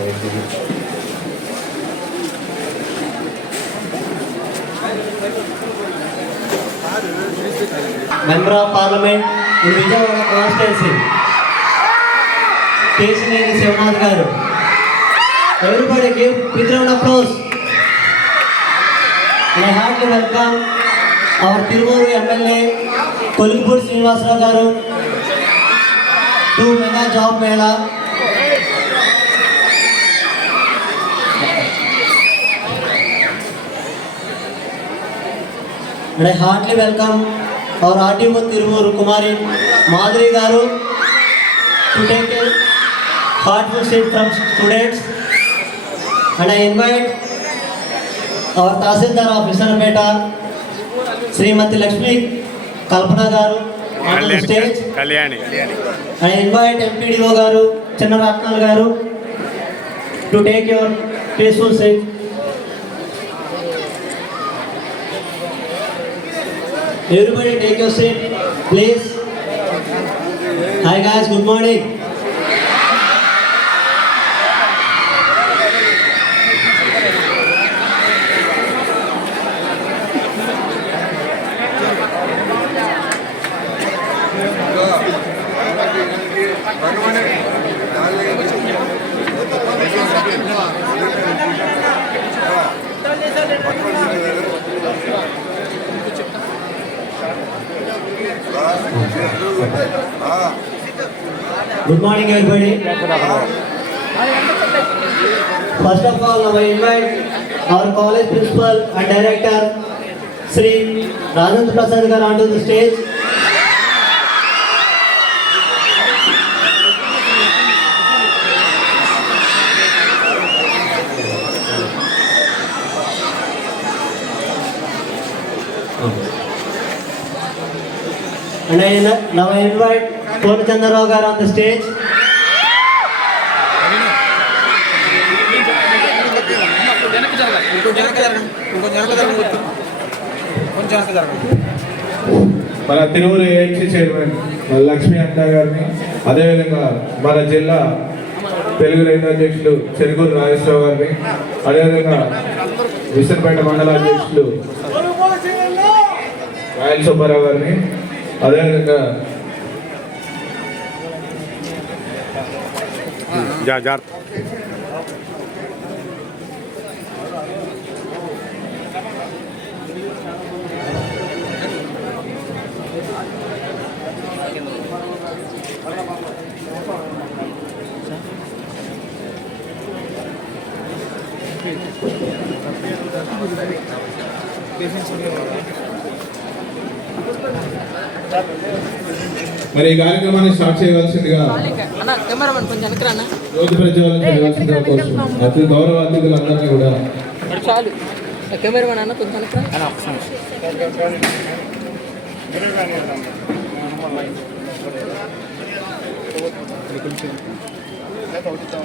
Member of Parliament in Vijayawada constituency, Keshineni Shivanath garu. Everybody give big round of applause. And I heartily welcome our Tiruvuru MLA Kolugapudi Srinivasarao garu to Mega Job Mela. And I heartily welcome our RDO Tiruvuru Kumari Madhuri garu to take a heartful seat from students. And I invite our Tahsildar of Visakhapatnam, Srimati Lakshmi Kalpana garu on the stage. Kalyani. I invite MPDO garu Channaratnal garu to take your peaceful seat. Everybody take your seat, please. Hi guys, good morning. Good morning everybody. First of all, I invite our college principal and director Sri Rajendra Prasad garu onto the stage. And now I invite Purnachandra Rao garu on the stage. మన Tiruvuru AMC chairman Lakshmi అన్న గారిని, అదేవిధంగా మన జిల్లా తెలుగు రైతు అధ్యక్షులు చెరుకూరు నాగేశ్వరరావు గారిని, అదేవిధంగా విసనపేట మండల అధ్యక్షులు రాయల సుబ్బారావు గారిని, అదేవిధంగా మరి ఈ కార్యక్రమాన్ని స్టార్ట్ చేయవలసిందిగా రోజు ప్రజలను చేయవలసిందిగా కోరుతున్నాం. అతి గౌరవ అతిథులందరినీ కూడా కొంచెం